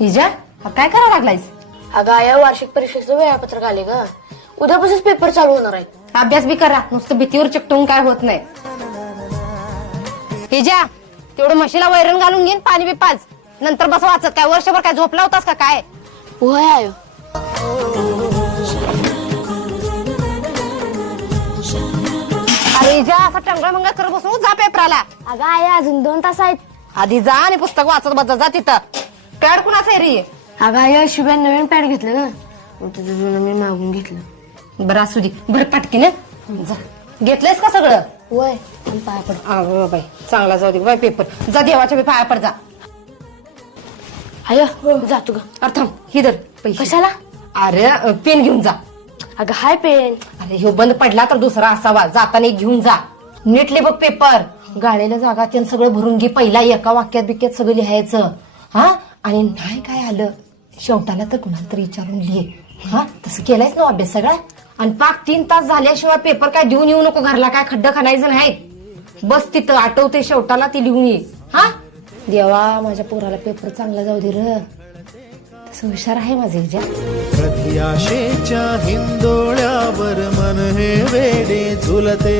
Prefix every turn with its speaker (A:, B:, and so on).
A: हिजा काय करावं लागलायस?
B: अगं आया वार्षिक परीक्षेचं वेळापत्रक आले ग. उद्यापासूनच पेपर चालू होणार आहेत.
A: अभ्यास बी करा. नुसतं भीतीवर चिकटून काय होत नाही. हिजा तेवढं म्हशीला वैरण घालून घेईन पाणी बी पाच नंतर बस वाचत काय? वर्षभर काय झोपला होतास का काय?
B: होय आयो.
A: अरे हिजा असा टंगळ मंगळ करत बसू जा पेपराला.
B: अगं आया अजून दोन तास आहेत.
A: आधी जा आणि पुस्तक वाचत बस जा तिथं. पॅड कुणाचं आहे रे?
B: अगं आया शिवाय नवीन पॅड घेतलं मग तुझं जुनं मी मागून घेतलं.
A: बरं असू दे. बरं पटकीन जा. घेतलंयस का सगळं?
B: आणि पाया पड.
A: अगं बाई. चांगला जाऊ दे. बाई पेपर. जा देवाच्या बी पाया पड जा.
B: आया जातो ग.
A: अर्थम ही धर पैसे.
B: कशाला?
A: अरे अ, पेन घेऊन जा.
B: अगं हाय पेन.
A: अरे ह्यो बंद पडला तर दुसरा असावा. जाताना एक घेऊन जा. नीटले बघ पेपर. गाळेला जागा त्यानं सगळं भरून घे. पहिला एका वाक्यात बिक्यात सगळं लिहायचं. हा? आणि नाही काय आलं? शेवटाला तर कुणाला तरी विचारून लिहे हा तसं केलंयच ना अभ्यास सगळा? आणि पाक तीन तास झाल्याशिवाय पेपर काय देऊन येऊ नको घरला काय खड्डं खणायचं नाही बस तिथं आठवते शेवटाला ती लिहून ये. हा? देवा माझ्या पोराला पेपर चांगला जाऊ दे र. तसं हुशार आहे माझे हिजा
C: हिंदोळ्यावर मन हे वेडे झुलते.